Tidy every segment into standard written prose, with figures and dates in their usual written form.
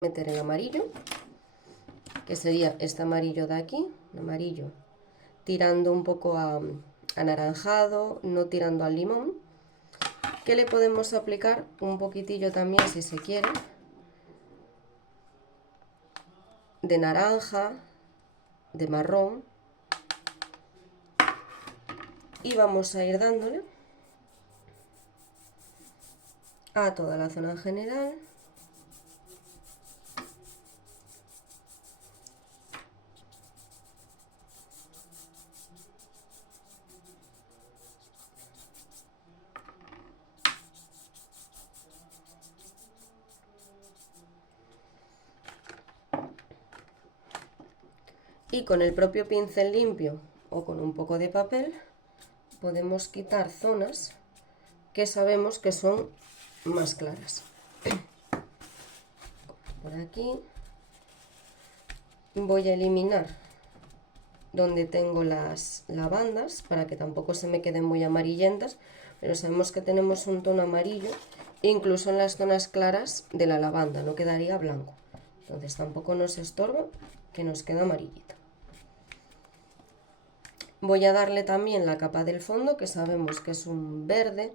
meter el amarillo, que sería este amarillo de aquí, un amarillo tirando un poco a anaranjado, no tirando al limón, que le podemos aplicar un poquitillo también, si se quiere, de naranja, de marrón, y vamos a ir dándole a toda la zona en general. Y con el propio pincel limpio o con un poco de papel podemos quitar zonas que sabemos que son más claras. Por aquí voy a eliminar donde tengo las lavandas para que tampoco se me queden muy amarillentas, pero sabemos que tenemos un tono amarillo incluso en las zonas claras de la lavanda, no quedaría blanco, entonces tampoco nos estorba que nos queda amarillita. Voy a darle también la capa del fondo, que sabemos que es un verde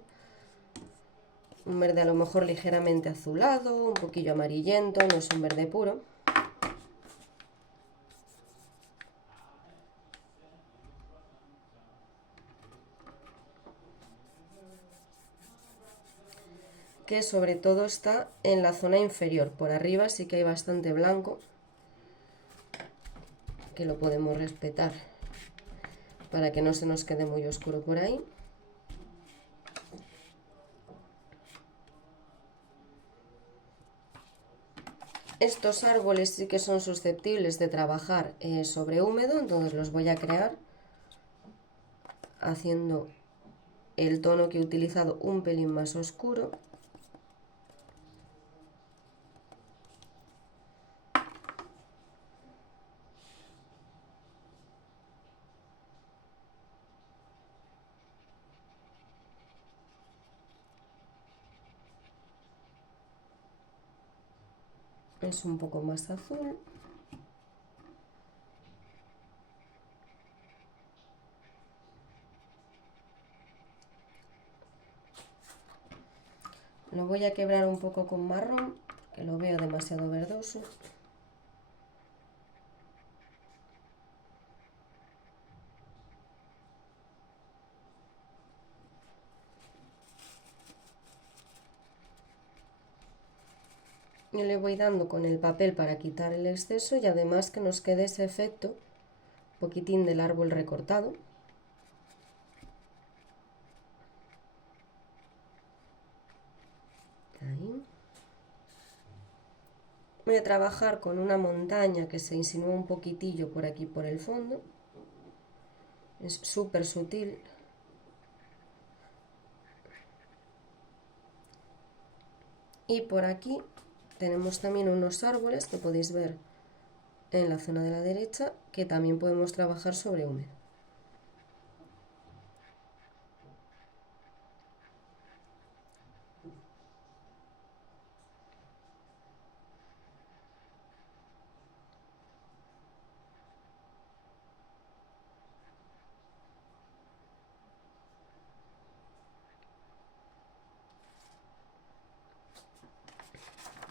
a lo mejor ligeramente azulado, un poquillo amarillento, no es un verde puro. Que sobre todo está en la zona inferior, por arriba sí que hay bastante blanco, que lo podemos respetar para que no se nos quede muy oscuro por ahí. Estos árboles sí que son susceptibles de trabajar sobre húmedo, entonces los voy a crear haciendo el tono que he utilizado un pelín más oscuro. Es un poco más azul. Lo voy a quebrar un poco con marrón, que lo veo demasiado verdoso. Y le voy dando con el papel para quitar el exceso y además que nos quede ese efecto, un poquitín del árbol recortado. Ahí. Voy a trabajar con una montaña que se insinúa un poquitillo por aquí por el fondo. Es súper sutil. Y por aquí tenemos también unos árboles que podéis ver en la zona de la derecha, que también podemos trabajar sobre húmedo.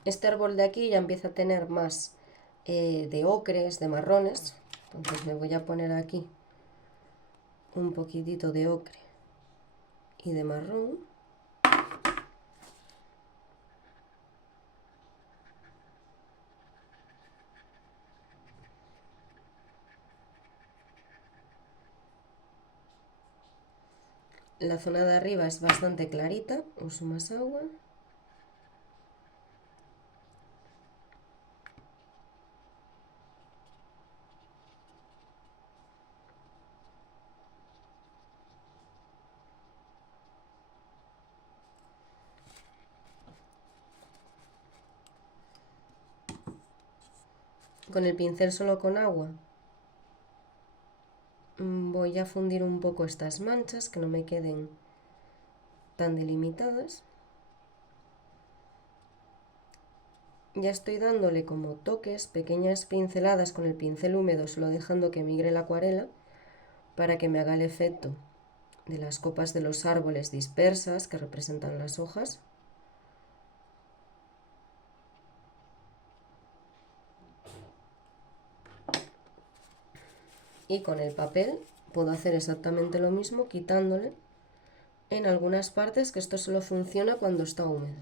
Este árbol de aquí ya empieza a tener más de ocres, de marrones, entonces me voy a poner aquí un poquitito de ocre y de marrón. La zona de arriba es bastante clarita, uso más agua. Con el pincel solo con agua voy a fundir un poco estas manchas que no me queden tan delimitadas. Ya estoy dándole como toques, pequeñas pinceladas con el pincel húmedo, solo dejando que migre la acuarela para que me haga el efecto de las copas de los árboles dispersas que representan las hojas. Y con el papel puedo hacer exactamente lo mismo, quitándole en algunas partes, que esto solo funciona cuando está húmedo.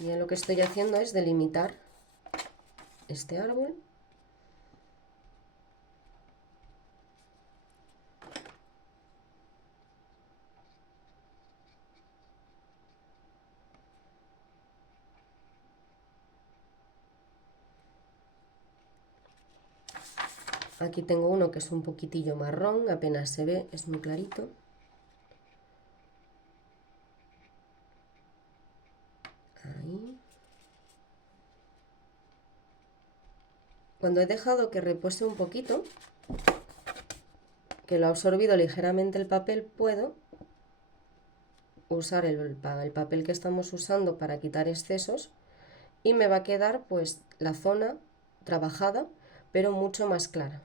Y lo que estoy haciendo es delimitar este árbol. Aquí tengo uno que es un poquitillo marrón, apenas se ve, es muy clarito. Ahí. Cuando he dejado que repose un poquito, que lo ha absorbido ligeramente el papel, puedo usar el papel que estamos usando para quitar excesos y me va a quedar pues la zona trabajada, pero mucho más clara.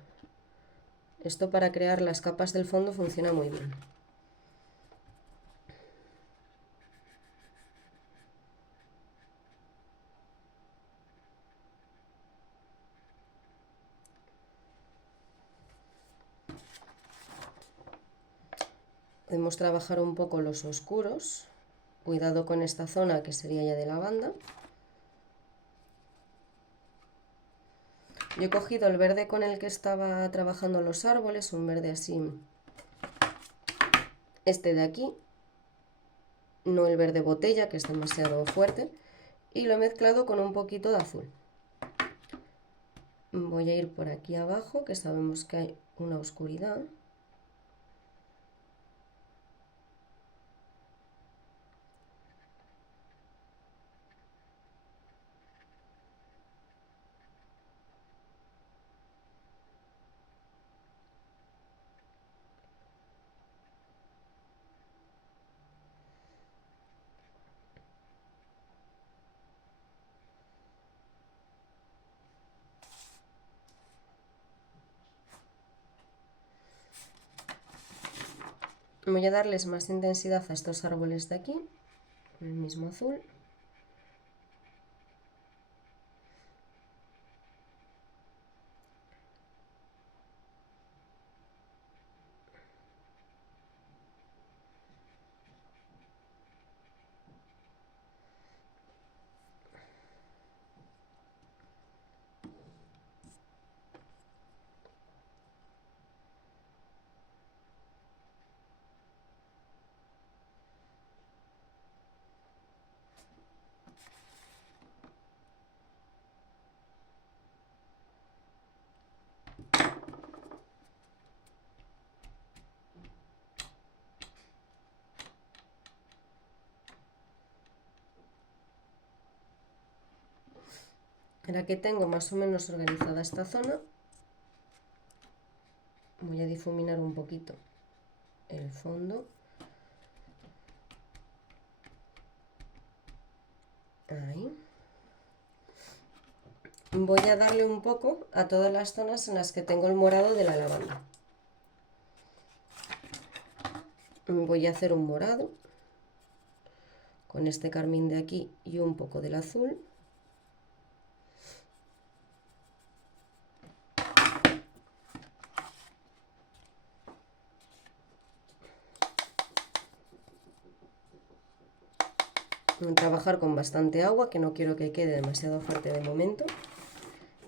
Esto para crear las capas del fondo funciona muy bien. Podemos trabajar un poco los oscuros. Cuidado con esta zona que sería ya de lavanda. Yo he cogido el verde con el que estaba trabajando los árboles, un verde así, este de aquí, no el verde botella, que es demasiado fuerte, y lo he mezclado con un poquito de azul. Voy a ir por aquí abajo, que sabemos que hay una oscuridad. Voy a darles más intensidad a estos árboles de aquí, con el mismo azul. Ahora que tengo más o menos organizada esta zona, voy a difuminar un poquito el fondo. Ahí. Voy a darle un poco a todas las zonas en las que tengo el morado de la lavanda. Voy a hacer un morado con este carmín de aquí y un poco del azul. Trabajar con bastante agua, que no quiero que quede demasiado fuerte de momento.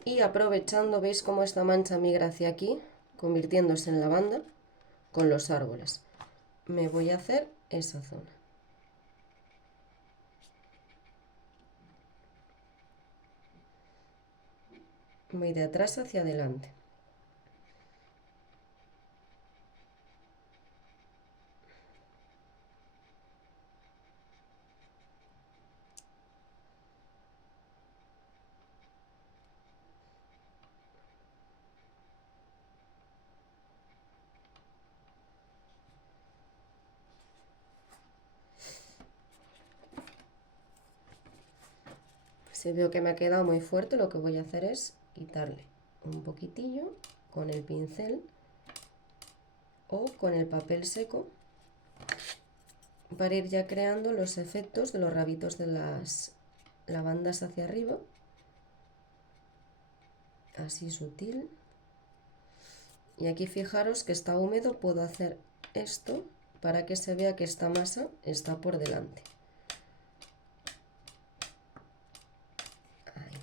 Y aprovechando, veis cómo esta mancha migra hacia aquí, convirtiéndose en lavanda con los árboles. Me voy a hacer esa zona. Voy de atrás hacia adelante. Si veo que me ha quedado muy fuerte, lo que voy a hacer es quitarle un poquitillo con el pincel o con el papel seco para ir ya creando los efectos de los rabitos de las lavandas hacia arriba, así sutil. Y aquí fijaros que está húmedo, puedo hacer esto para que se vea que esta masa está por delante. Ahí.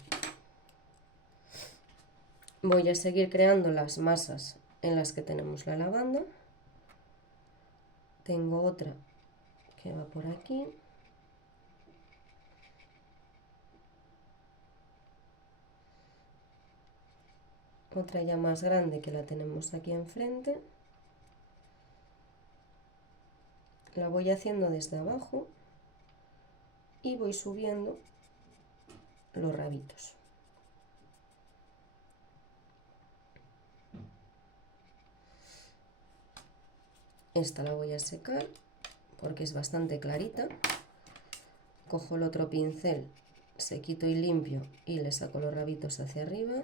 Voy a seguir creando las masas en las que tenemos la lavanda. Tengo otra que va por aquí. Otra ya más grande que la tenemos aquí enfrente. La voy haciendo desde abajo y voy subiendo los rabitos. Esta la voy a secar porque es bastante clarita. Cojo el otro pincel, sequito y limpio, y le saco los rabitos hacia arriba.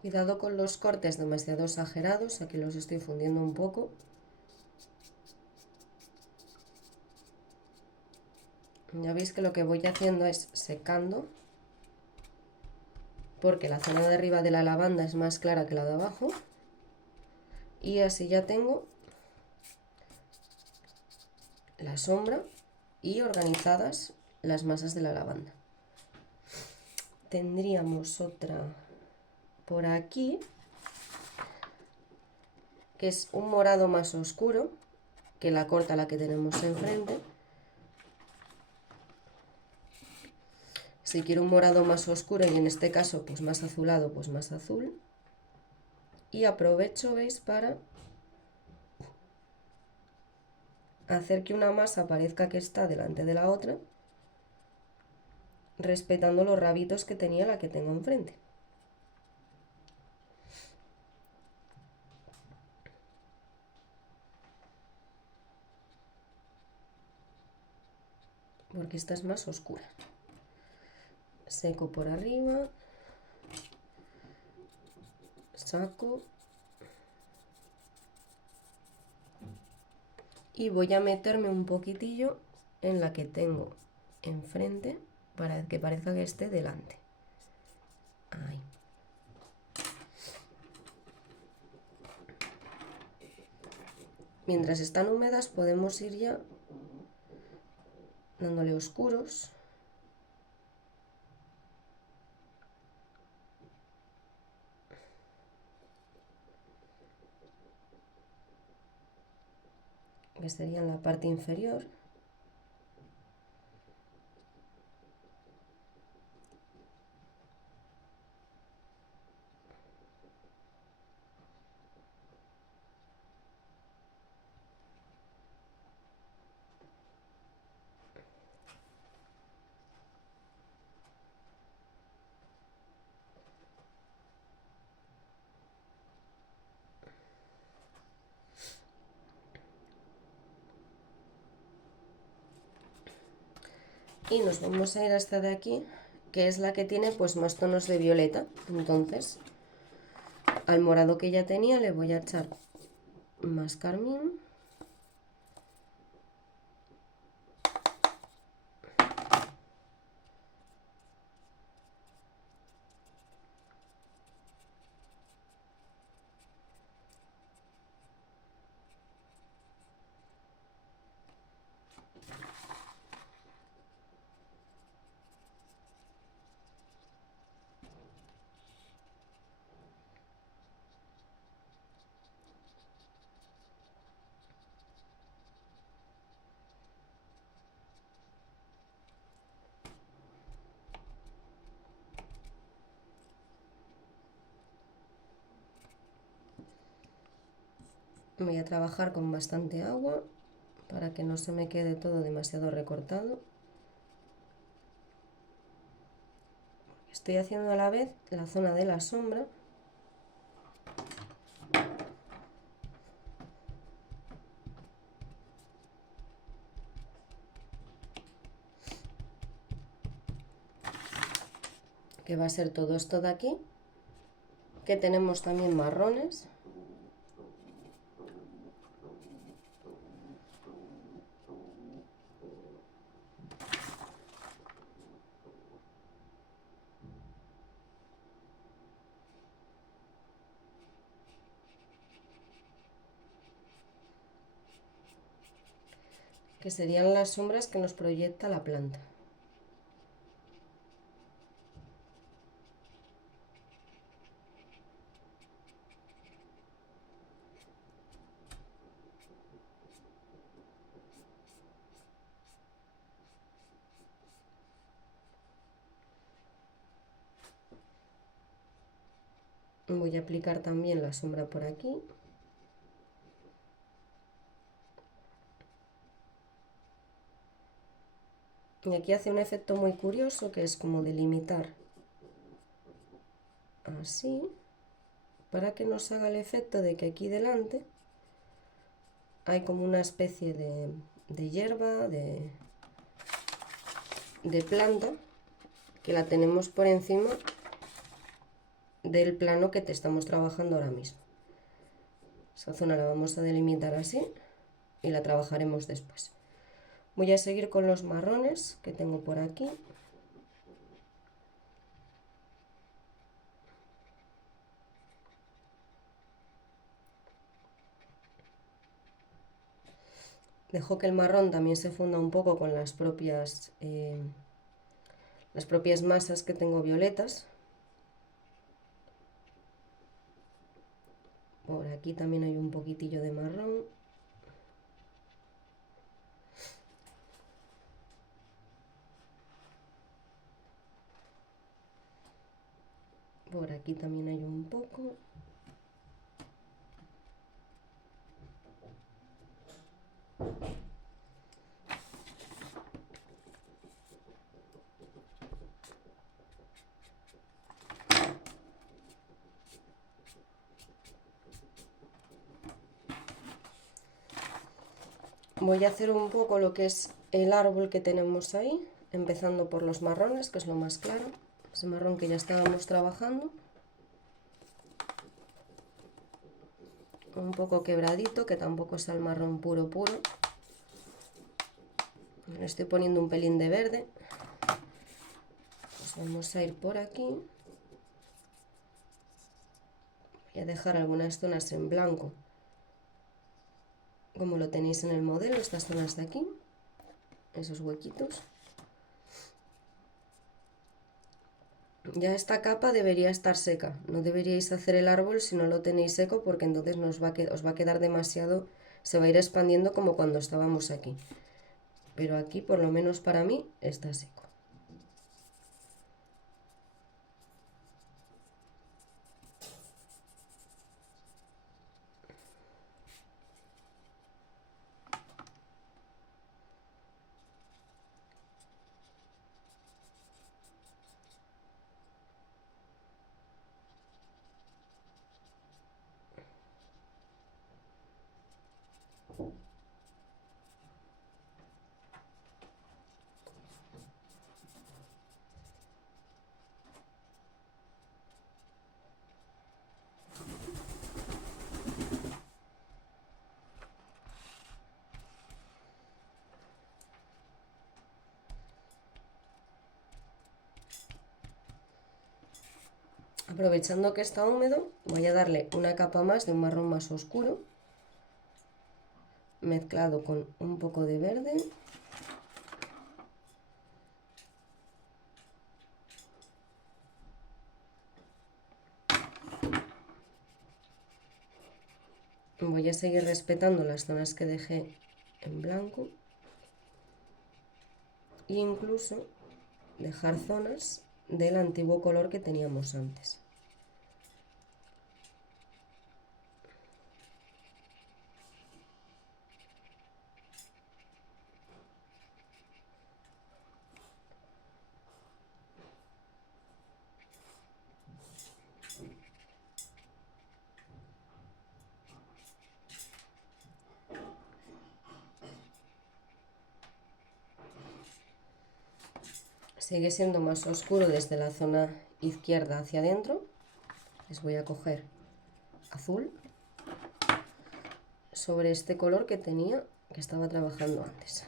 Cuidado con los cortes demasiado exagerados, aquí los estoy fundiendo un poco. Ya veis que lo que voy haciendo es secando, porque la zona de arriba de la lavanda es más clara que la de abajo. Y así ya tengo la sombra y organizadas las masas de la lavanda. Tendríamos otra por aquí, que es un morado más oscuro que la corta la que tenemos enfrente. Si quiero un morado más oscuro y en este caso pues más azulado, pues más azul. Y aprovecho, veis, para hacer que una masa parezca que está delante de la otra, respetando los rabitos que tenía la que tengo enfrente. Porque esta es más oscura. Seco por arriba, saco y voy a meterme un poquitillo en la que tengo enfrente para que parezca que esté delante. Ahí. Mientras están húmedas podemos ir ya dándole oscuros. Que sería en la parte inferior. Y nos vamos a ir a esta de aquí, que es la que tiene pues más tonos de violeta. Entonces, al morado que ya tenía le voy a echar más carmín. Voy a trabajar con bastante agua para que no se me quede todo demasiado recortado. Estoy haciendo a la vez la zona de la sombra. Que va a ser todo esto de aquí. Que tenemos también marrones. Que serían las sombras que nos proyecta la planta. Voy a aplicar también la sombra por aquí. Y aquí hace un efecto muy curioso que es como delimitar así, para que nos haga el efecto de que aquí delante hay como una especie de hierba, de planta, que la tenemos por encima del plano que te estamos trabajando ahora mismo. Esa zona la vamos a delimitar así y la trabajaremos después. Voy a seguir con los marrones que tengo por aquí. Dejo que el marrón también se funda un poco con las propias masas que tengo violetas. Por aquí también hay un poquitillo de marrón. Por aquí también hay un poco. Voy a hacer un poco lo que es el árbol que tenemos ahí, empezando por los marrones, que es lo más claro. Ese marrón que ya estábamos trabajando. Un poco quebradito, que tampoco es el marrón puro puro. Le estoy poniendo un pelín de verde. Pues vamos a ir por aquí. Voy a dejar algunas zonas en blanco, como lo tenéis en el modelo, estas zonas de aquí, esos huequitos. Ya esta capa debería estar seca, no deberíais hacer el árbol si no lo tenéis seco, porque entonces os va a quedar demasiado, se va a ir expandiendo como cuando estábamos aquí. Pero aquí, por lo menos para mí, está seco. Aprovechando que está húmedo, voy a darle una capa más de un marrón más oscuro, mezclado con un poco de verde. Voy a seguir respetando las zonas que dejé en blanco e incluso dejar zonas del antiguo color que teníamos antes. Sigue siendo más oscuro desde la zona izquierda hacia adentro. Les voy a coger azul sobre este color que tenía, que estaba trabajando antes.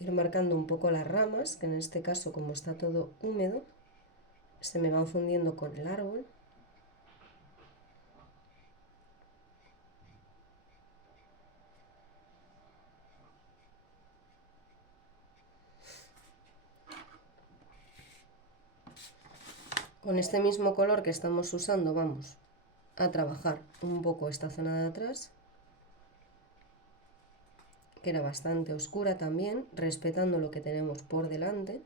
Ir marcando un poco las ramas, que en este caso, como está todo húmedo, se me van fundiendo con el árbol. Con este mismo color que estamos usando vamos a trabajar un poco esta zona de atrás, que era bastante oscura también, respetando lo que tenemos por delante.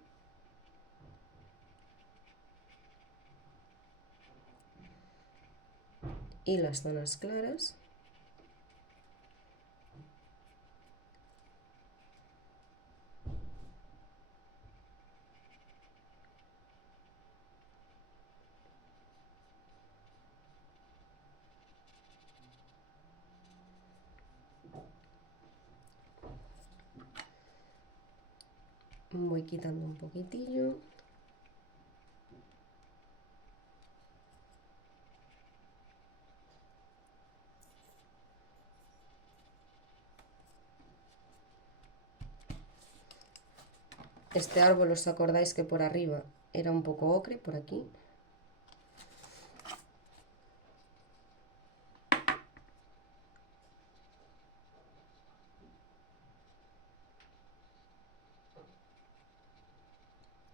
Y las zonas claras. Voy quitando un poquitillo. Este árbol, ¿os acordáis que por arriba era un poco ocre, por aquí?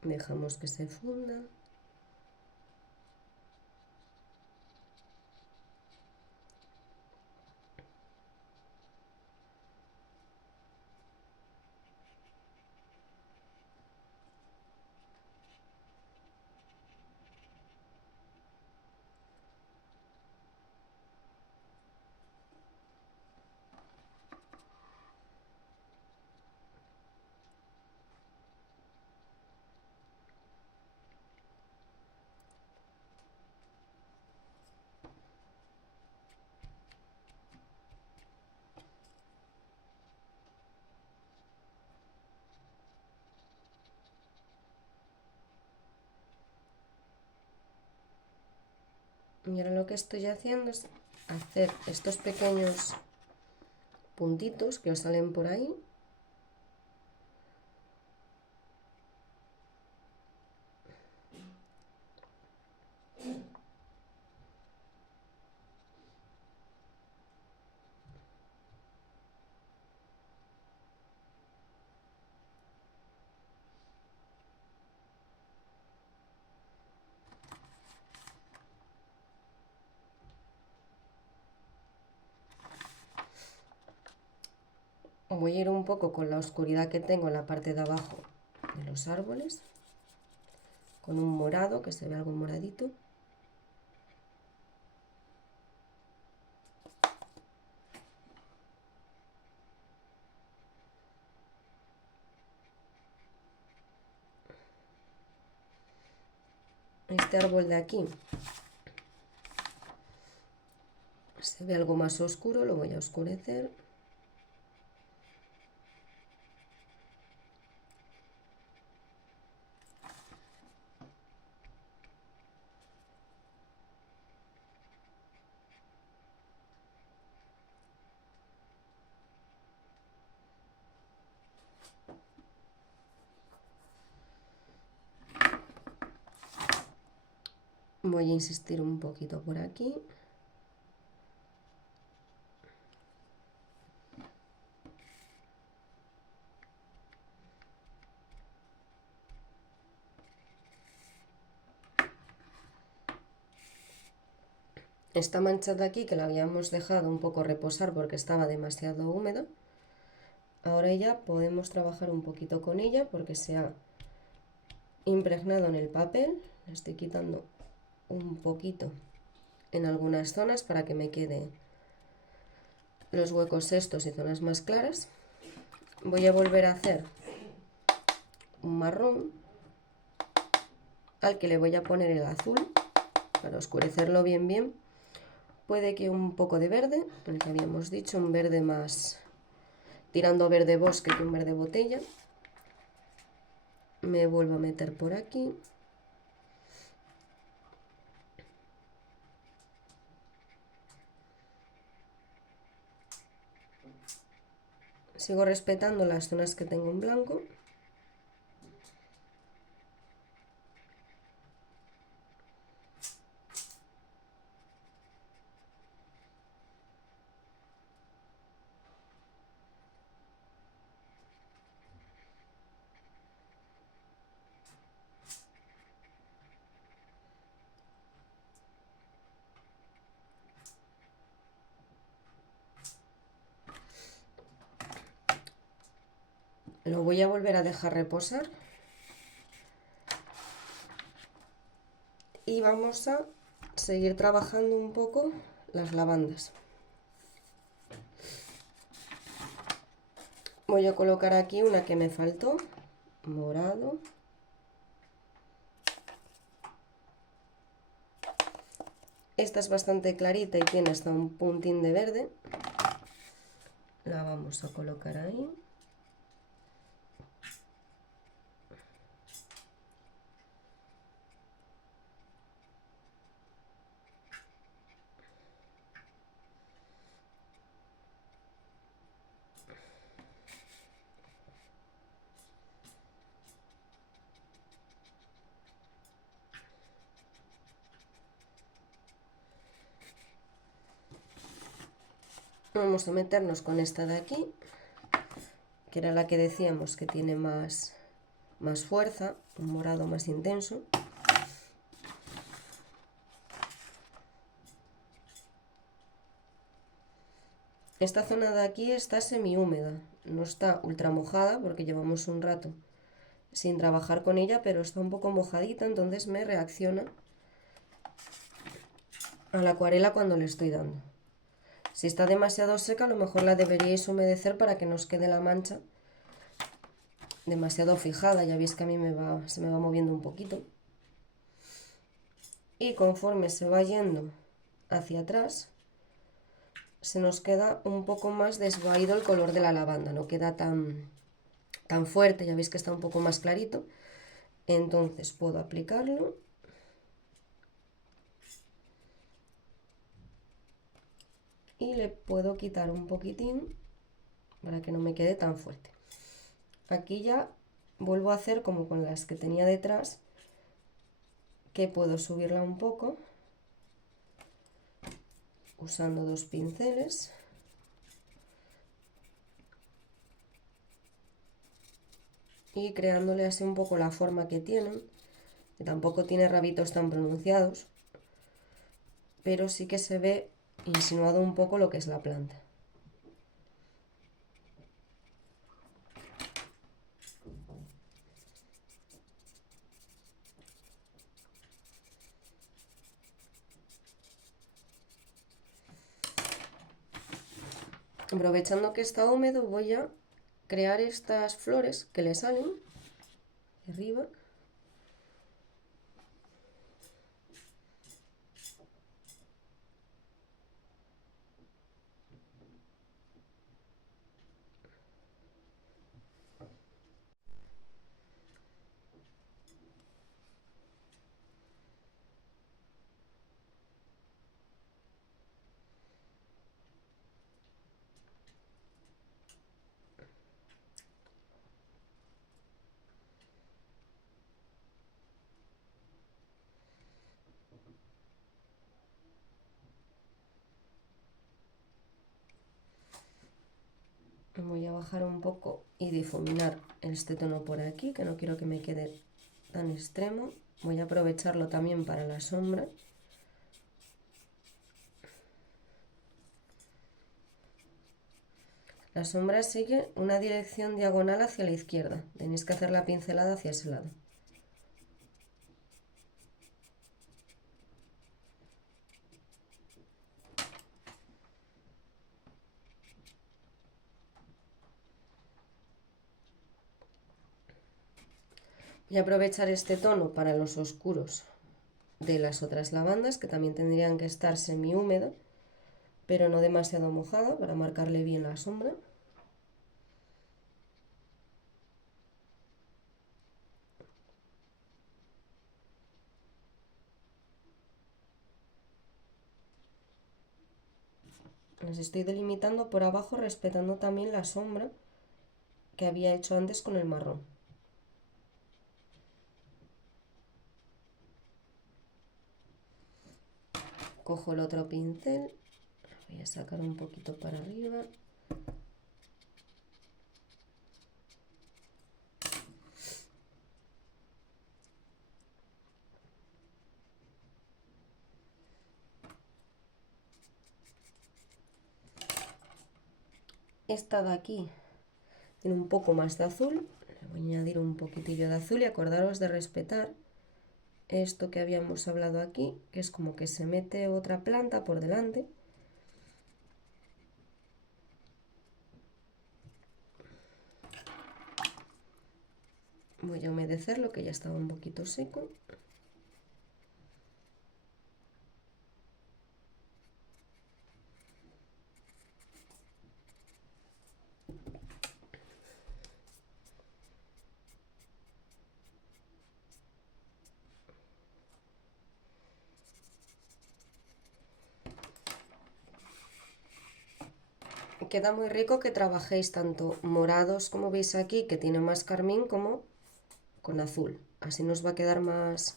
Dejamos que se funda. Y ahora lo que estoy haciendo es hacer estos pequeños puntitos que os salen por ahí. Voy a ir un poco con la oscuridad que tengo en la parte de abajo de los árboles, con un morado, que se ve algo moradito. Este árbol de aquí se ve algo más oscuro, lo voy a oscurecer. Voy a insistir un poquito por aquí. Esta mancha de aquí, que la habíamos dejado un poco reposar porque estaba demasiado húmedo, Ahora ya podemos trabajar un poquito con ella porque se ha impregnado en el papel. Le estoy quitando un poquito en algunas zonas para que me quede los huecos estos y zonas más claras. Voy a volver a hacer un marrón al que le voy a poner el azul para oscurecerlo bien. Puede que un poco de verde, el que habíamos dicho, un verde más tirando a verde bosque que un verde botella. Me vuelvo a meter por aquí. Sigo respetando las zonas que tengo en blanco. Lo voy a volver a dejar reposar. Y vamos a seguir trabajando un poco las lavandas. Voy a colocar aquí una que me faltó, morado. Esta es bastante clarita y tiene hasta un puntín de verde. La vamos a colocar ahí. Vamos a meternos con esta de aquí, que era la que decíamos que tiene más fuerza, un morado más intenso. Esta zona de aquí está semi-húmeda, no está ultra mojada porque llevamos un rato sin trabajar con ella, pero está un poco mojadita, entonces me reacciona a la acuarela cuando le estoy dando. Si está demasiado seca, a lo mejor la deberíais humedecer para que no os quede la mancha demasiado fijada. Ya veis que a mí se me va moviendo un poquito. Y conforme se va yendo hacia atrás, se nos queda un poco más desvaído el color de la lavanda, no queda tan fuerte, ya veis que está un poco más clarito. Entonces puedo aplicarlo y le puedo quitar un poquitín para que no me quede tan fuerte. Aquí ya vuelvo a hacer como con las que tenía detrás, que puedo subirla un poco usando dos pinceles. Y creándole así un poco la forma que tienen, que tampoco tiene rabitos tan pronunciados, pero sí que se ve insinuado un poco lo que es la planta. Aprovechando que está húmedo, voy a crear estas flores que le salen arriba. Voy a bajar un poco y difuminar este tono por aquí, que no quiero que me quede tan extremo. Voy a aprovecharlo también para la sombra. La sombra sigue una dirección diagonal hacia la izquierda. Tenéis que hacer la pincelada hacia ese lado. Voy a aprovechar este tono para los oscuros de las otras lavandas, que también tendrían que estar semi-húmedo, pero no demasiado mojada, para marcarle bien la sombra. Las estoy delimitando por abajo, respetando también la sombra que había hecho antes con el marrón. Cojo el otro pincel, voy a sacar un poquito para arriba. Esta de aquí tiene un poco más de azul, le voy a añadir un poquitillo de azul y acordaros de respetar esto que habíamos hablado aquí, que es como que se mete otra planta por delante. Voy a humedecerlo, que ya estaba un poquito seco. Queda muy rico que trabajéis tanto morados, como veis aquí, que tiene más carmín, como con azul. Así nos va a quedar más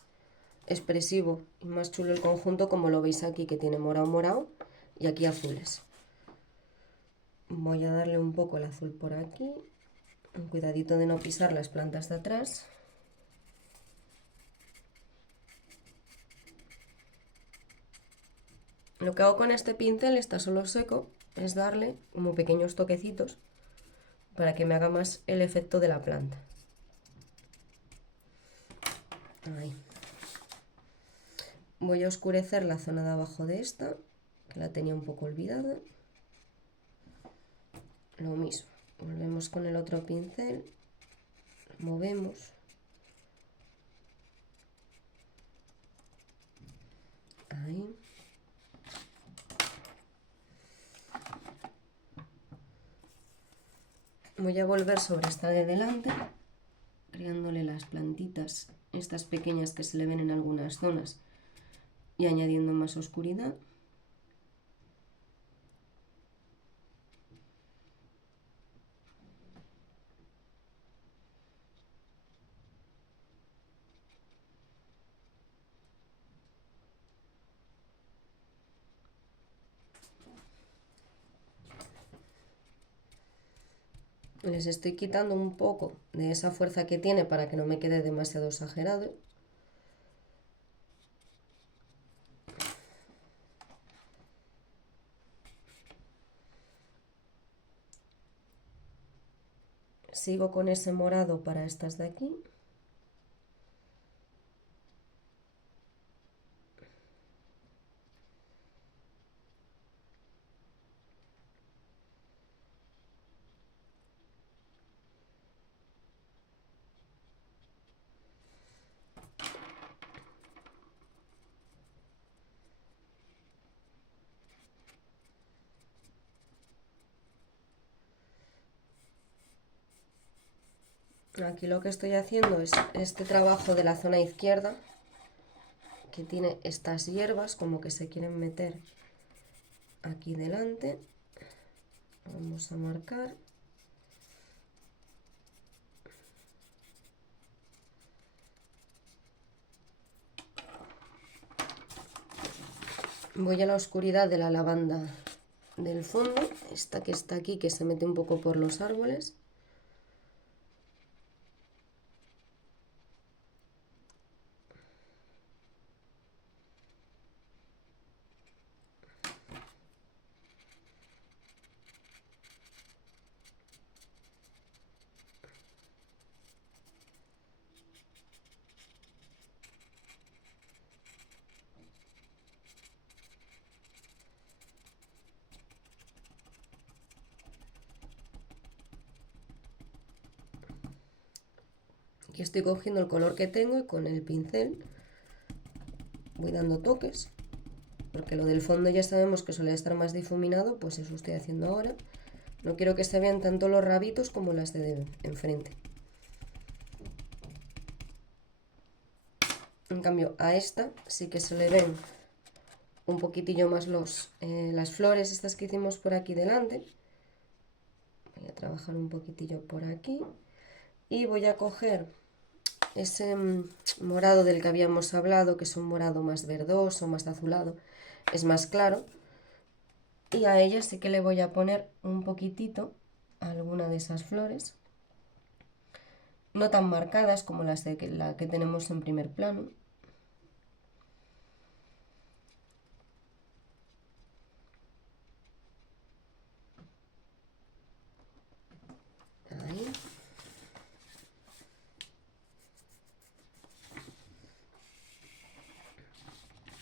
expresivo y más chulo el conjunto, como lo veis aquí, que tiene morado morado y aquí azules. Voy a darle un poco el azul por aquí, un cuidadito de no pisar las plantas de atrás. Lo que hago con este pincel, está solo seco, es darle como pequeños toquecitos para que me haga más el efecto de la planta. Ahí. Voy a oscurecer la zona de abajo de esta, que la tenía un poco olvidada. Lo mismo, volvemos con el otro pincel, movemos. Ahí. Voy a volver sobre esta de delante, creándole las plantitas, estas pequeñas que se le ven en algunas zonas, y añadiendo más oscuridad. Les estoy quitando un poco de esa fuerza que tiene para que no me quede demasiado exagerado. Sigo con ese morado para estas de aquí. Aquí lo que estoy haciendo es este trabajo de la zona izquierda, que tiene estas hierbas como que se quieren meter aquí delante. Vamos a marcar. Voy a la oscuridad de la lavanda del fondo, esta que está aquí, que se mete un poco por los árboles. Aquí estoy cogiendo el color que tengo y con el pincel voy dando toques, porque lo del fondo ya sabemos que suele estar más difuminado, pues eso estoy haciendo ahora. No quiero que se vean tanto los rabitos como las de enfrente. En cambio a esta sí que se le ven un poquitillo más las flores estas que hicimos por aquí delante. Voy a trabajar un poquitillo por aquí y voy a coger ese morado del que habíamos hablado, que es un morado más verdoso, más azulado, es más claro, y a ella sí que le voy a poner un poquitito alguna de esas flores, no tan marcadas como la que tenemos en primer plano. Ahí.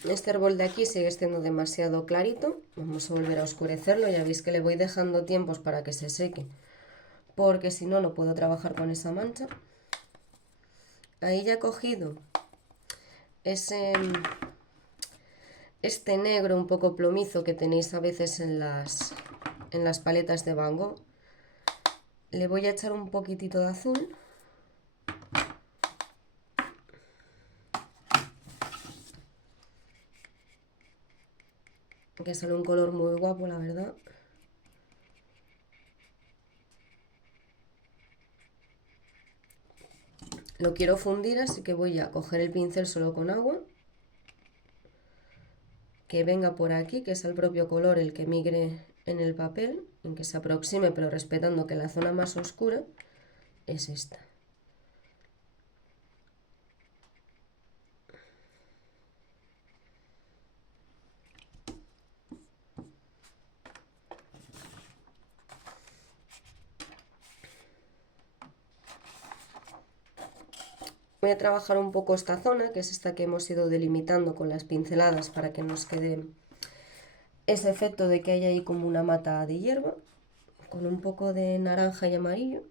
Este árbol de aquí sigue siendo demasiado clarito, vamos a volver a oscurecerlo, ya veis que le voy dejando tiempos para que se seque, porque si no, no puedo trabajar con esa mancha. Ahí ya he cogido este negro un poco plomizo que tenéis a veces en las paletas de Van Gogh. Le voy a echar un poquitito de azul. Que sale un color muy guapo, la verdad. Lo quiero fundir, así que voy a coger el pincel solo con agua. Que venga por aquí, que es el propio color el que migre en el papel, en que se aproxime, pero respetando que la zona más oscura es esta. Voy a trabajar un poco esta zona, que es esta que hemos ido delimitando con las pinceladas para que nos quede ese efecto de que hay ahí como una mata de hierba, con un poco de naranja y amarillo.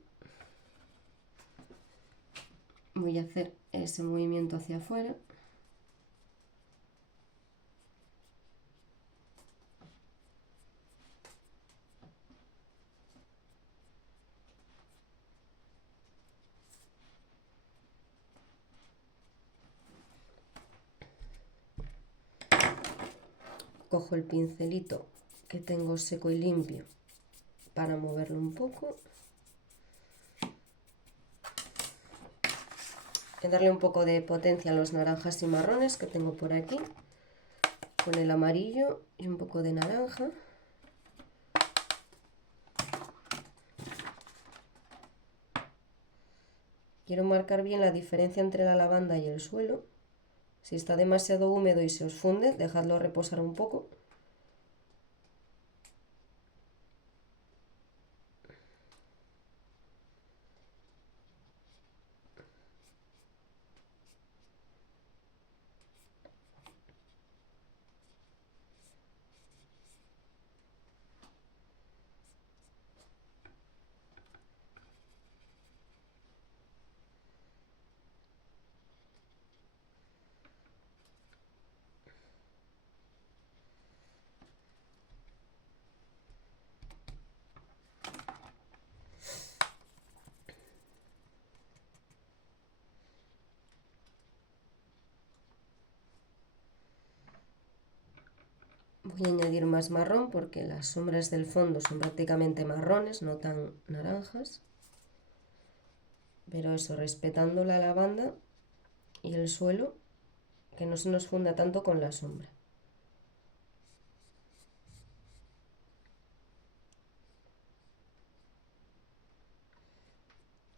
Voy a hacer ese movimiento hacia afuera. Cojo el pincelito que tengo seco y limpio para moverlo un poco. Y darle un poco de potencia a los naranjas y marrones que tengo por aquí. Con el amarillo y un poco de naranja. Quiero marcar bien la diferencia entre la lavanda y el suelo. Si está demasiado húmedo y se os funde, dejadlo reposar un poco. Voy a añadir más marrón porque las sombras del fondo son prácticamente marrones, no tan naranjas. Pero eso, respetando la lavanda y el suelo, que no se nos funda tanto con la sombra.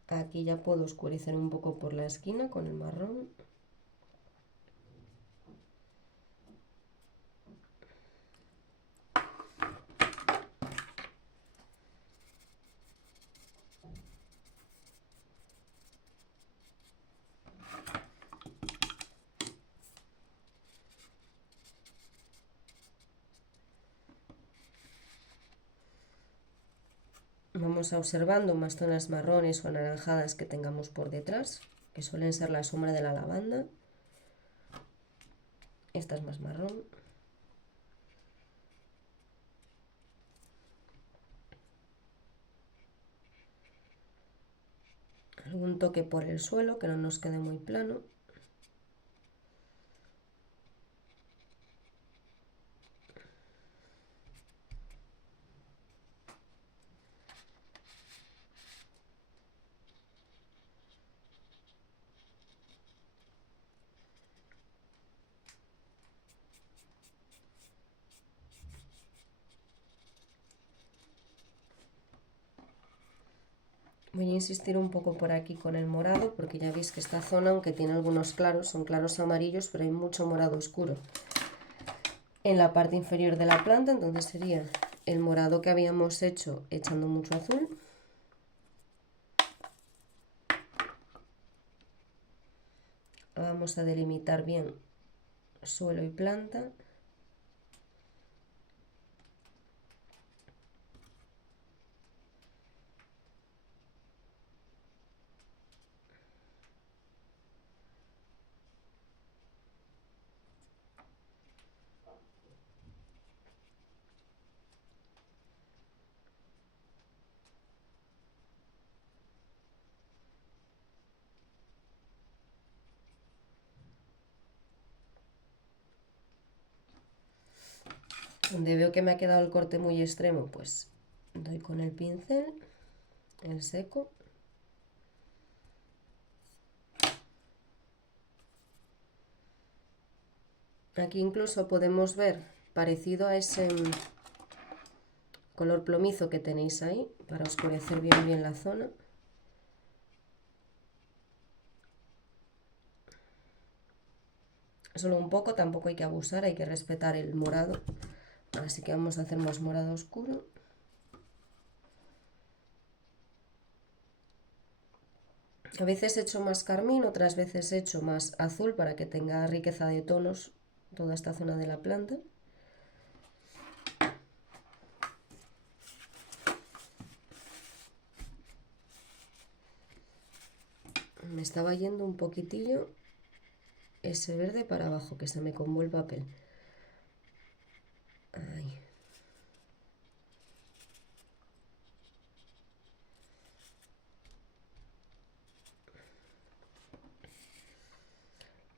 Aquí ya puedo oscurecer un poco por la esquina con el marrón. Vamos observando más zonas marrones o anaranjadas que tengamos por detrás. que suelen ser la sombra de la lavanda. Esta es más marrón. Algún toque por el suelo, que no nos quede muy plano. Voy a insistir un poco por aquí con el morado, porque ya veis que esta zona, aunque tiene algunos claros, son claros amarillos, pero hay mucho morado oscuro en la parte inferior de la planta. Entonces sería el morado que habíamos hecho echando mucho azul. Vamos a delimitar bien suelo y planta. Donde veo que me ha quedado el corte muy extremo, pues doy con el pincel, el seco. Aquí incluso podemos ver, parecido a ese color plomizo que tenéis ahí, para oscurecer bien la zona. Solo un poco, tampoco hay que abusar, hay que respetar el morado. Así que vamos a hacer más morado oscuro. A veces echo más carmín, otras veces echo más azul para que tenga riqueza de tonos toda esta zona de la planta. Me estaba yendo un poquitillo ese verde para abajo, que se me combó el papel. Ahí.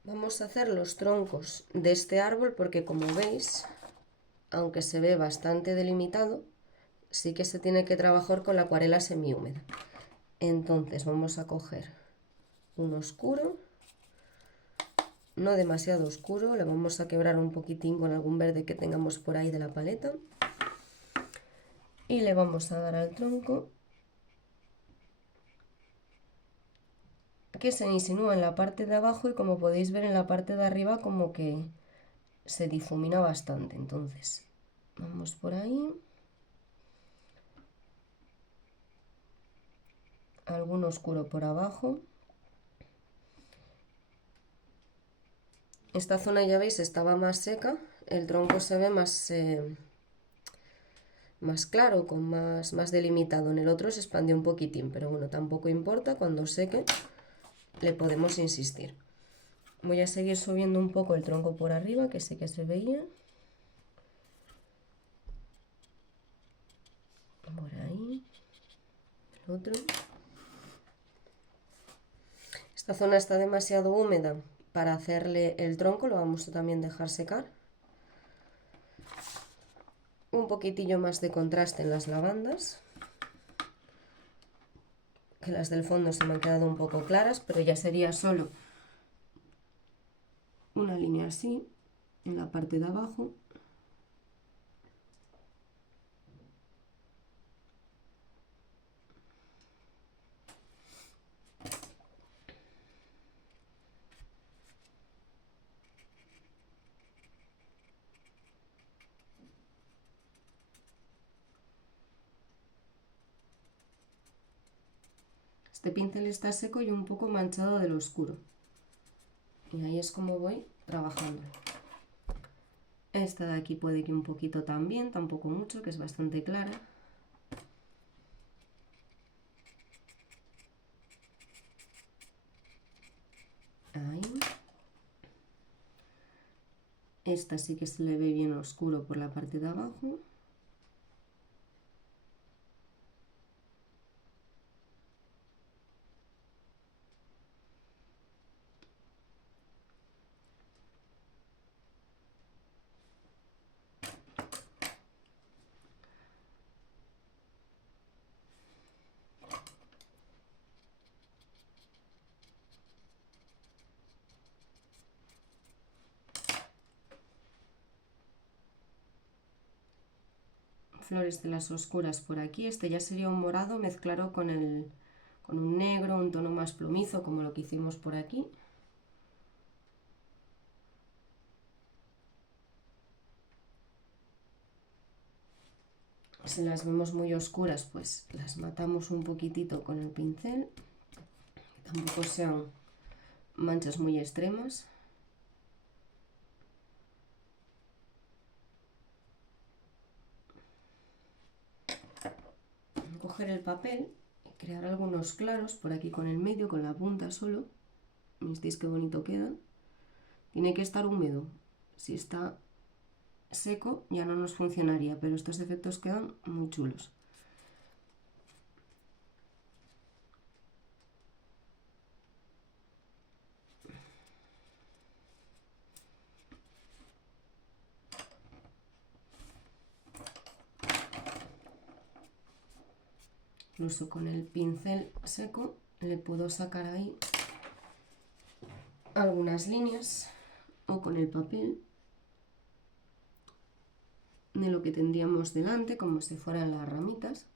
Vamos a hacer los troncos de este árbol porque, como veis, aunque se ve bastante delimitado, sí que se tiene que trabajar con la acuarela semihúmeda. Entonces vamos a coger un oscuro, no demasiado oscuro, le vamos a quebrar un poquitín con algún verde que tengamos por ahí de la paleta y le vamos a dar al tronco que se insinúa en la parte de abajo, y como podéis ver en la parte de arriba como que se difumina bastante. Entonces vamos por ahí, algún oscuro por abajo. Esta zona, ya veis, estaba más seca, el tronco se ve más claro, con más delimitado. En el otro se expandió un poquitín, pero bueno, tampoco importa, cuando seque le podemos insistir. Voy a seguir subiendo un poco el tronco por arriba, que sé que se veía. Por ahí, el otro. Esta zona está demasiado húmeda para hacerle el tronco, lo vamos a también dejar secar. Un poquitillo más de contraste en las lavandas, que las del fondo se me han quedado un poco claras, pero ya sería solo una línea así en la parte de abajo. Este pincel está seco y un poco manchado del oscuro, y ahí es como voy trabajando. Esta de aquí puede que un poquito también, tampoco mucho, que es bastante clara. Esta sí que se le ve bien oscuro por la parte de abajo. Flores de las oscuras por aquí. Este ya sería un morado mezclado con un negro, un tono más plomizo, como lo que hicimos por aquí. Si las vemos muy oscuras, pues las matamos un poquitito con el pincel. Tampoco sean manchas muy extremas. Coger el papel y crear algunos claros por aquí con el medio, con la punta solo. ¿Visteis qué bonito queda? Tiene que estar húmedo. Si está seco ya no nos funcionaría, pero estos efectos quedan muy chulos. Incluso con el pincel seco le puedo sacar ahí algunas líneas, o con el papel de lo que tendríamos delante, como si fueran las ramitas.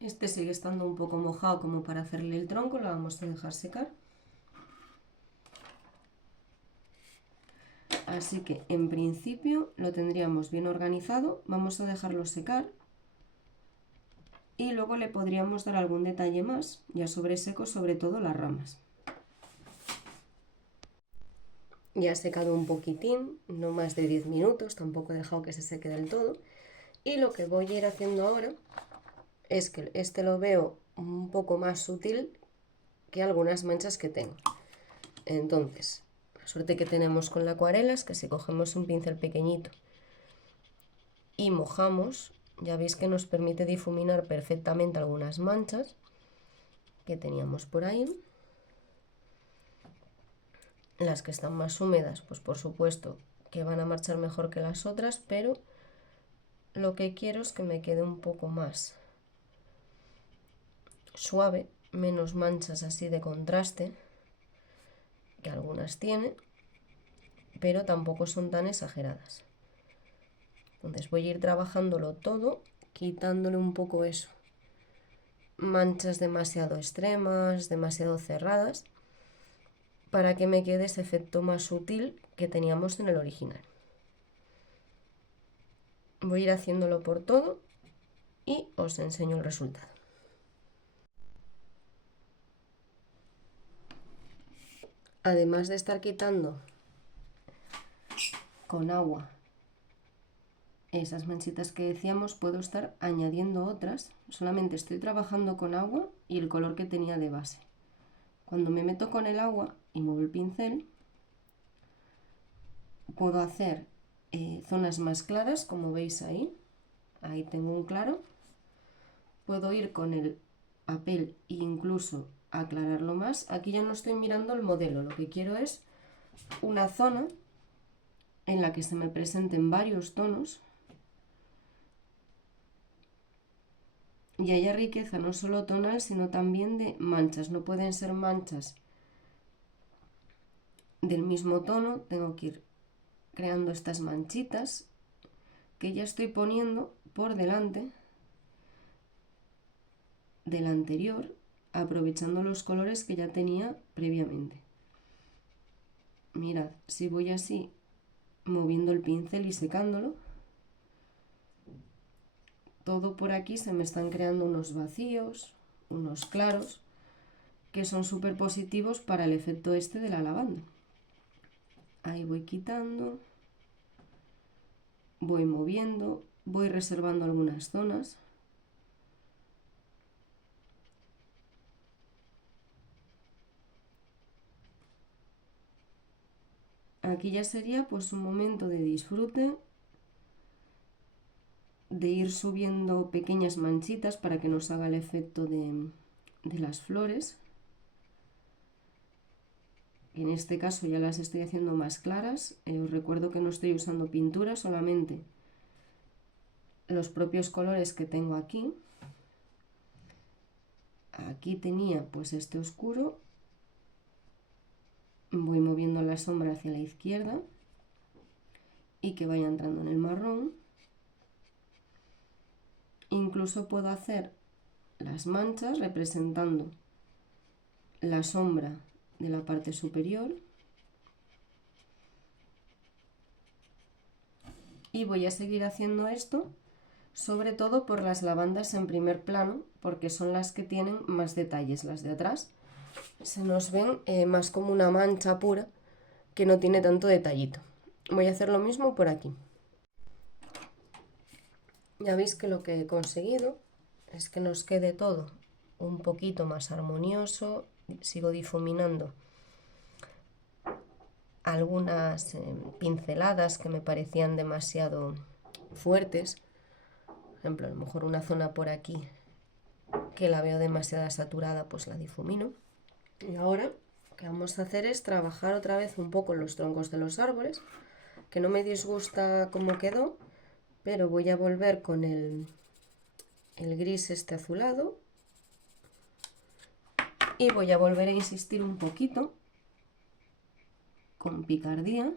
Este sigue estando un poco mojado como para hacerle el tronco, lo vamos a dejar secar. Así que en principio lo tendríamos bien organizado, vamos a dejarlo secar y luego le podríamos dar algún detalle más, ya sobre seco, sobre todo las ramas. Ya ha secado un poquitín, no más de 10 minutos, tampoco he dejado que se seque del todo. Y lo que voy a ir haciendo ahora es que este lo veo un poco más sutil que algunas manchas que tengo. Entonces, la suerte que tenemos con la acuarela es que si cogemos un pincel pequeñito y mojamos, ya veis que nos permite difuminar perfectamente algunas manchas que teníamos por ahí. Las que están más húmedas, pues por supuesto que van a marchar mejor que las otras, pero lo que quiero es que me quede un poco más suave, menos manchas así de contraste, que algunas tiene, pero tampoco son tan exageradas. Entonces voy a ir trabajándolo todo, quitándole un poco eso, manchas demasiado extremas, demasiado cerradas, para que me quede ese efecto más sutil que teníamos en el original. Voy a ir haciéndolo por todo y os enseño el resultado. Además de estar quitando con agua esas manchitas que decíamos, puedo estar añadiendo otras. Solamente estoy trabajando con agua y el color que tenía de base. Cuando me meto con el agua y muevo el pincel, puedo hacer zonas más claras, como veis ahí. Ahí tengo un claro. Puedo ir con el papel e incluso aclararlo más. Aquí ya no estoy mirando el modelo, lo que quiero es una zona en la que se me presenten varios tonos y haya riqueza no solo tonal, sino también de manchas. No pueden ser manchas del mismo tono, tengo que ir creando estas manchitas que ya estoy poniendo por delante del anterior, aprovechando los colores que ya tenía previamente. Mirad, si voy así moviendo el pincel y secándolo, todo por aquí se me están creando unos vacíos, unos claros, que son súper positivos para el efecto este de la lavanda. Ahí voy quitando, voy moviendo, voy reservando algunas zonas. Aquí ya sería pues un momento de disfrute, de ir subiendo pequeñas manchitas para que nos haga el efecto de las flores. En este caso ya las estoy haciendo más claras. Os recuerdo que no estoy usando pintura, solamente los propios colores que tengo aquí. Aquí tenía pues este oscuro. Voy moviendo la sombra hacia la izquierda y que vaya entrando en el marrón. Incluso puedo hacer las manchas representando la sombra de la parte superior. Y voy a seguir haciendo esto, sobre todo por las lavandas en primer plano, porque son las que tienen más detalles. Las de atrás se nos ven más como una mancha pura que no tiene tanto detallito. Voy a hacer lo mismo por aquí. Ya veis que lo que he conseguido es que nos quede todo un poquito más armonioso. Sigo difuminando algunas pinceladas que me parecían demasiado fuertes. Por ejemplo, a lo mejor una zona por aquí que la veo demasiado saturada, pues la difumino. Y ahora lo que vamos a hacer es trabajar otra vez un poco los troncos de los árboles, que no me disgusta cómo quedó, pero voy a volver con el gris este azulado y voy a volver a insistir un poquito con picardía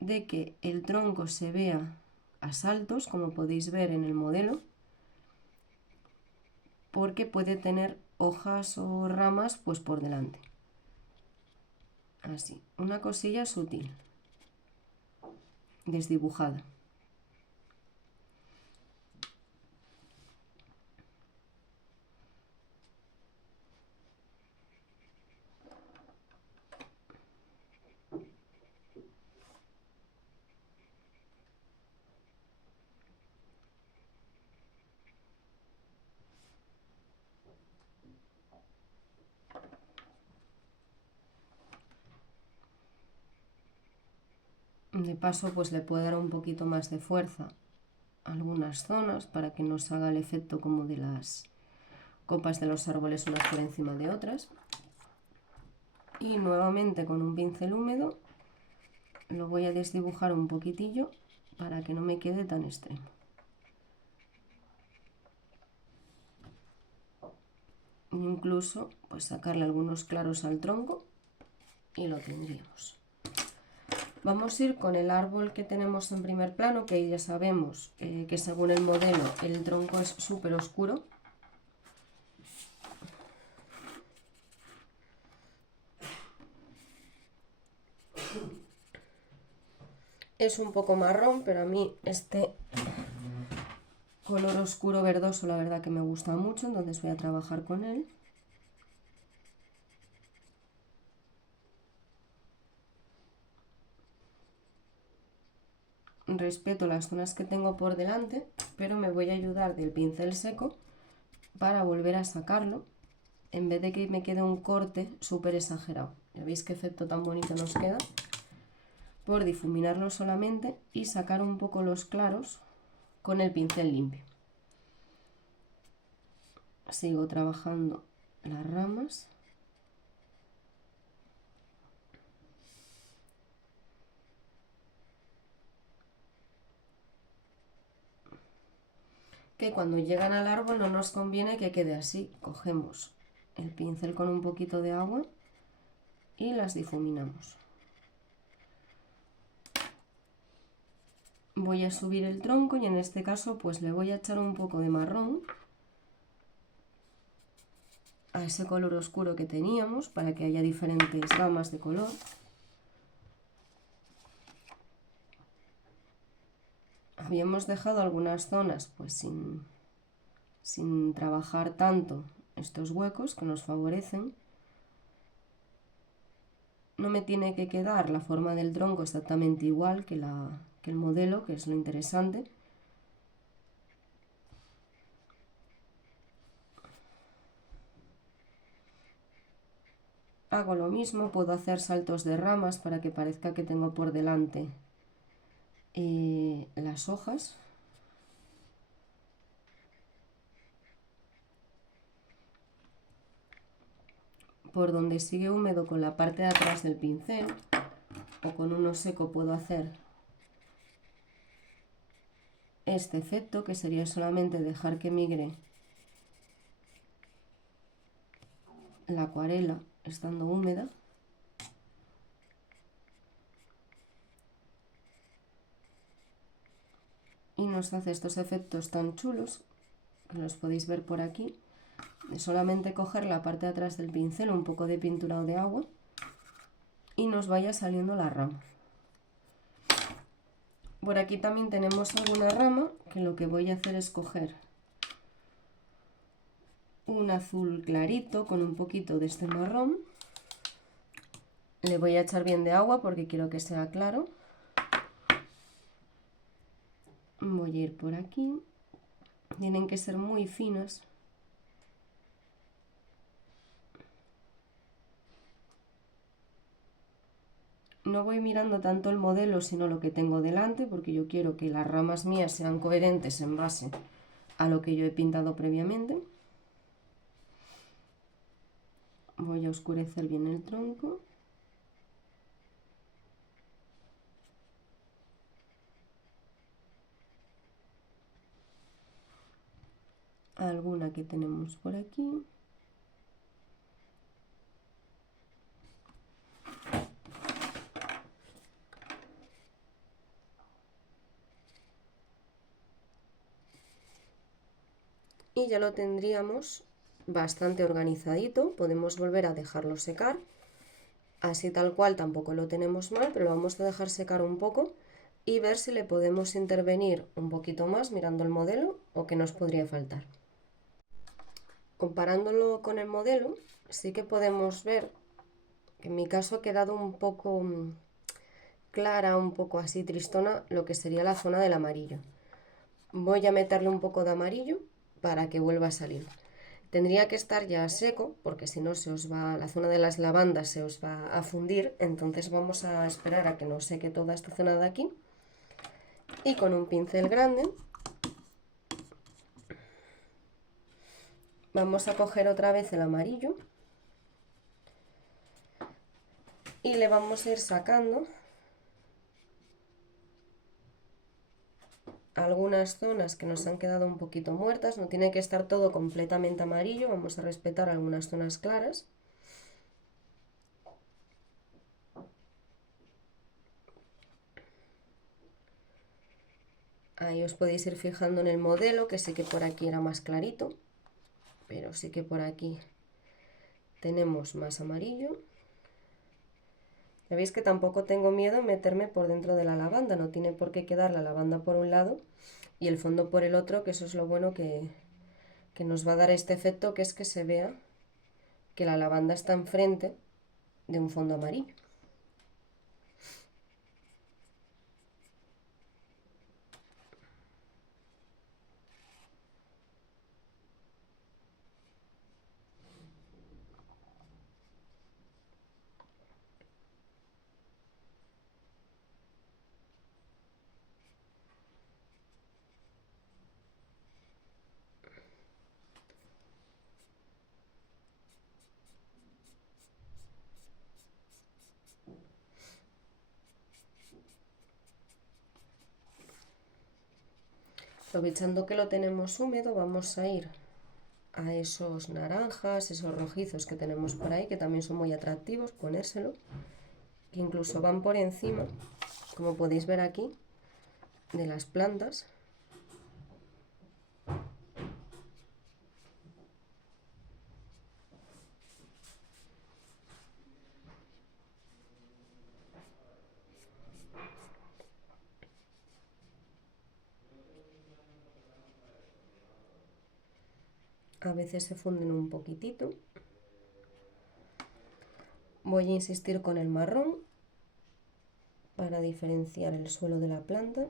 de que el tronco se vea a saltos, como podéis ver en el modelo, porque puede tener hojas o ramas pues por delante. Así, una cosilla sutil, desdibujada. De paso pues le puedo dar un poquito más de fuerza a algunas zonas para que nos haga el efecto como de las copas de los árboles unas por encima de otras. Y nuevamente con un pincel húmedo lo voy a desdibujar un poquitillo para que no me quede tan extremo. Incluso pues sacarle algunos claros al tronco y lo tendríamos. Vamos a ir con el árbol que tenemos en primer plano, que ya sabemos que según el modelo el tronco es súper oscuro. Es un poco marrón, pero a mí este color oscuro verdoso la verdad que me gusta mucho, entonces voy a trabajar con él. Respeto las zonas que tengo por delante, pero me voy a ayudar del pincel seco para volver a sacarlo, en vez de que me quede un corte súper exagerado. Ya veis qué efecto tan bonito nos queda, por difuminarlo solamente y sacar un poco los claros con el pincel limpio. Sigo trabajando las ramas. Que cuando llegan al árbol no nos conviene que quede así. Cogemos el pincel con un poquito de agua y las difuminamos. Voy a subir el tronco y en este caso pues le voy a echar un poco de marrón a ese color oscuro que teníamos para que haya diferentes gamas de color. Habíamos dejado algunas zonas pues sin trabajar tanto estos huecos que nos favorecen. No me tiene que quedar la forma del tronco exactamente igual que el modelo, que es lo interesante. Hago lo mismo, puedo hacer saltos de ramas para que parezca que tengo por delante las hojas. Por donde sigue húmedo con la parte de atrás del pincel o con uno seco puedo hacer este efecto, que sería solamente dejar que migre la acuarela estando húmeda. Y nos hace estos efectos tan chulos, que los podéis ver por aquí, de solamente coger la parte de atrás del pincel, un poco de pintura o de agua, y nos vaya saliendo la rama. Por aquí también tenemos alguna rama, que lo que voy a hacer es coger un azul clarito con un poquito de este marrón. Le voy a echar bien de agua porque quiero que sea claro. Voy a ir por aquí. Tienen que ser muy finas. No voy mirando tanto el modelo, sino lo que tengo delante, porque yo quiero que las ramas mías sean coherentes en base a lo que yo he pintado previamente. Voy a oscurecer bien el tronco. Alguna que tenemos por aquí. Y ya lo tendríamos bastante organizadito. Podemos volver a dejarlo secar. Así tal cual tampoco lo tenemos mal, pero lo vamos a dejar secar un poco y ver si le podemos intervenir un poquito más mirando el modelo o qué nos podría faltar. Comparándolo con el modelo, sí que podemos ver que en mi caso ha quedado un poco clara, un poco así tristona, lo que sería la zona del amarillo. Voy a meterle un poco de amarillo para que vuelva a salir. Tendría que estar ya seco, porque si no se os va, la zona de las lavandas se os va a fundir, entonces vamos a esperar a que nos seque toda esta zona de aquí. Y con un pincel grande vamos a coger otra vez el amarillo y le vamos a ir sacando algunas zonas que nos han quedado un poquito muertas. No tiene que estar todo completamente amarillo, vamos a respetar algunas zonas claras. Ahí os podéis ir fijando en el modelo, que sí que por aquí era más clarito, pero sí que por aquí tenemos más amarillo. Ya veis que tampoco tengo miedo en meterme por dentro de la lavanda, no tiene por qué quedar la lavanda por un lado y el fondo por el otro, que eso es lo bueno que nos va a dar este efecto, que es que se vea que la lavanda está enfrente de un fondo amarillo. Aprovechando que lo tenemos húmedo, vamos a ir a esos naranjas, esos rojizos que tenemos por ahí, que también son muy atractivos, ponérselo, que incluso van por encima, como podéis ver aquí, de las plantas. A veces se funden un poquitito. Voy a insistir con el marrón para diferenciar el suelo de la planta.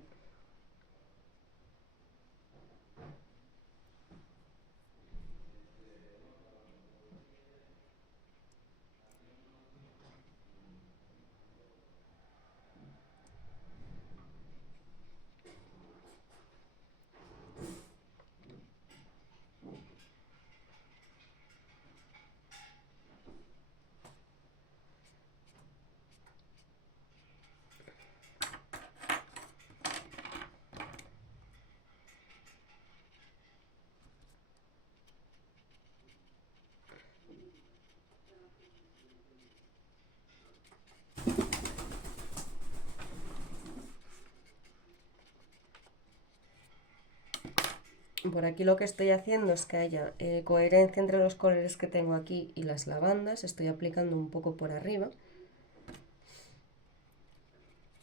Por aquí lo que estoy haciendo es que haya coherencia entre los colores que tengo aquí y las lavandas. Estoy aplicando un poco por arriba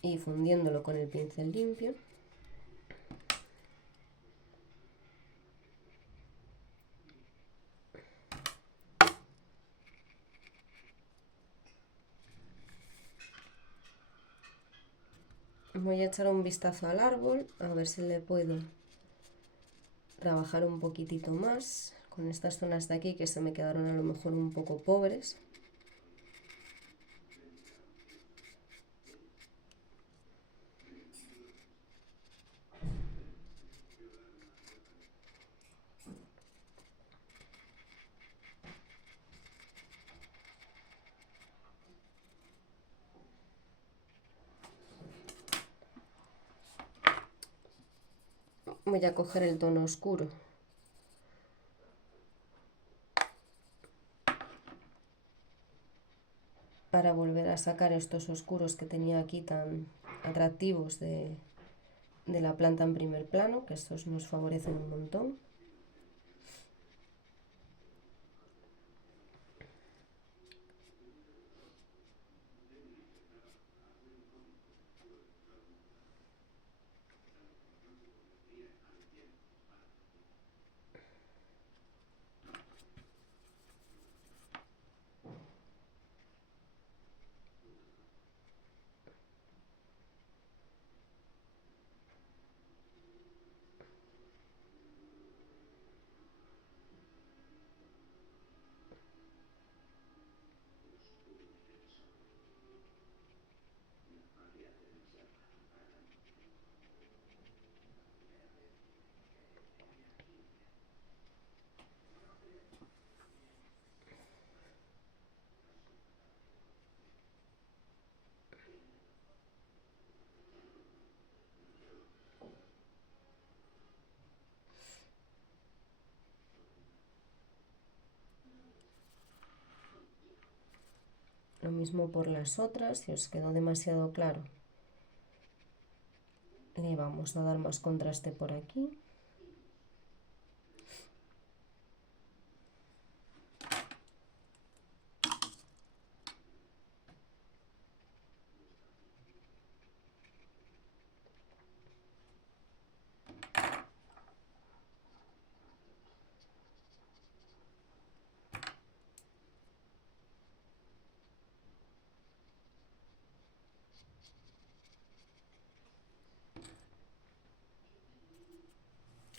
y fundiéndolo con el pincel limpio. Voy a echar un vistazo al árbol, a ver si le puedo trabajar un poquitito más con estas zonas de aquí que se me quedaron a lo mejor un poco pobres. Voy a coger el tono oscuro para volver a sacar estos oscuros que tenía aquí tan atractivos de la planta en primer plano, que estos nos favorecen un montón. Lo mismo por las otras, si os quedó demasiado claro, le vamos a dar más contraste por aquí.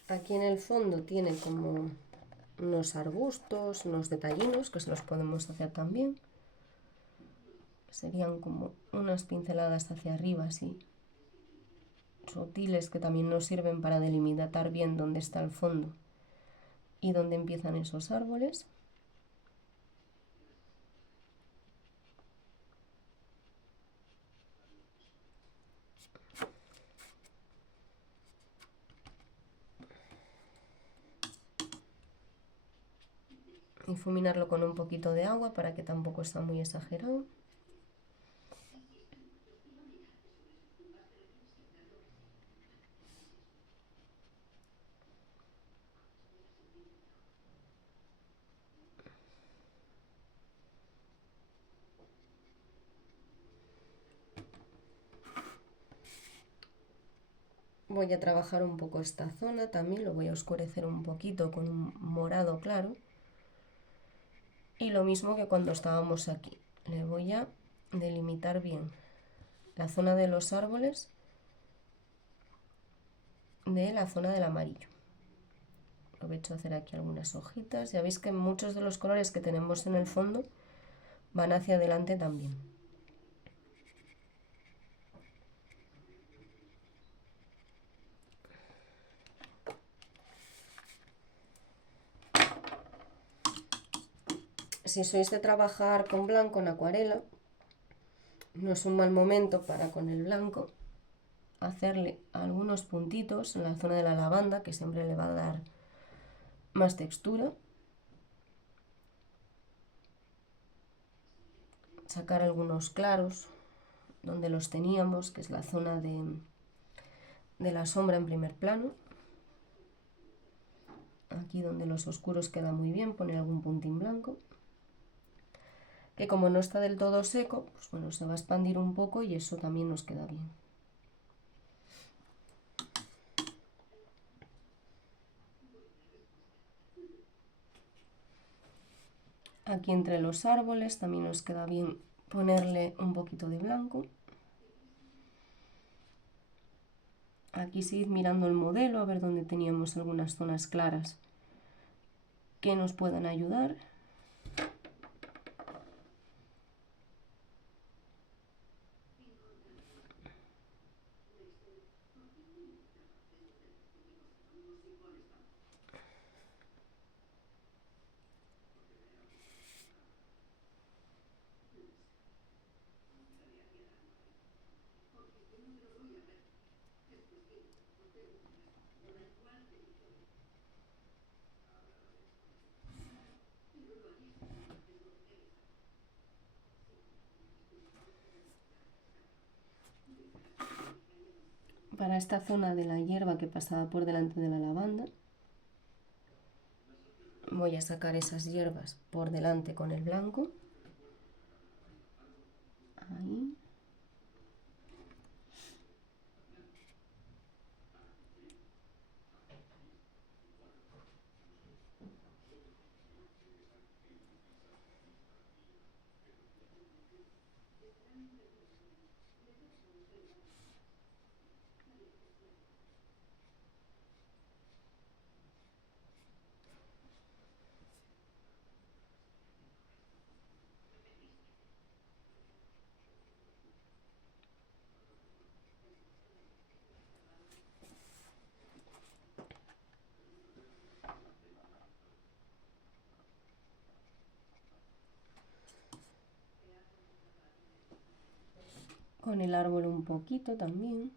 Aquí en el fondo tiene como unos arbustos, unos detallinos que se los podemos hacer también. Serían como unas pinceladas hacia arriba así, sutiles, que también nos sirven para delimitar bien dónde está el fondo y dónde empiezan esos árboles. Difuminarlo con un poquito de agua para que tampoco sea muy exagerado. Voy a trabajar un poco esta zona también, lo voy a oscurecer un poquito con un morado claro. Y lo mismo que cuando estábamos aquí, le voy a delimitar bien la zona de los árboles de la zona del amarillo. Aprovecho a hacer aquí algunas hojitas. Ya veis que muchos de los colores que tenemos en el fondo van hacia adelante también. Si sois de trabajar con blanco en acuarela, no es un mal momento para con el blanco hacerle algunos puntitos en la zona de la lavanda, que siempre le va a dar más textura. Sacar algunos claros donde los teníamos, que es la zona de la sombra en primer plano. Aquí donde los oscuros queda muy bien, poner algún puntín blanco. Que como no está del todo seco, pues bueno, se va a expandir un poco y eso también nos queda bien. Aquí entre los árboles también nos queda bien ponerle un poquito de blanco. Aquí seguid mirando el modelo a ver dónde teníamos algunas zonas claras que nos puedan ayudar. Para esta zona de la hierba que pasaba por delante de la lavanda, voy a sacar esas hierbas por delante con el blanco. Ahí. Con el árbol un poquito también.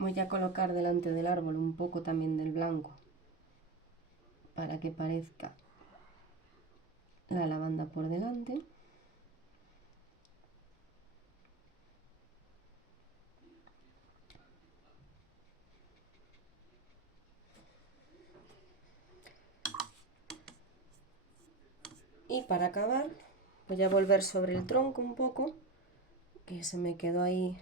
Voy a colocar delante del árbol un poco también del blanco para que parezca la lavanda por delante. Y para acabar voy a volver sobre el tronco un poco, que se me quedó ahí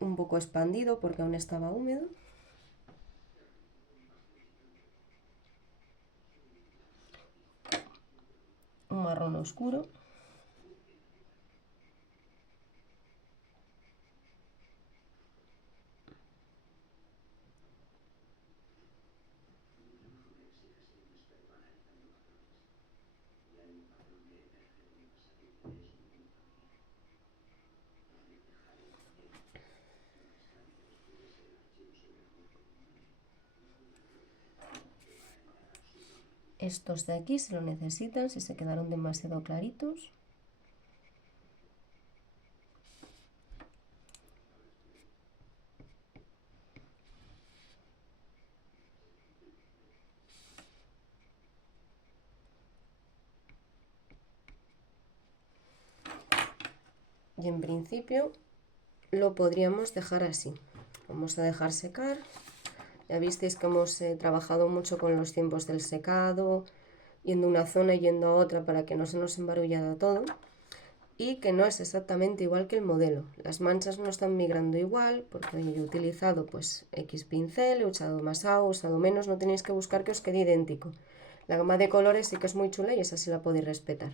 un poco expandido porque aún estaba húmedo. Un marrón oscuro. Estos de aquí se lo necesitan si se quedaron demasiado claritos. y en principio lo podríamos dejar así. Vamos a dejar secar. Ya visteis que hemos trabajado mucho con los tiempos del secado, yendo a una zona y yendo a otra para que no se nos embarullara todo, y que no es exactamente igual que el modelo. Las manchas no están migrando igual porque yo he utilizado pues X pincel, he usado más agua, he usado menos, no tenéis que buscar que os quede idéntico. La gama de colores sí que es muy chula y esa sí la podéis respetar.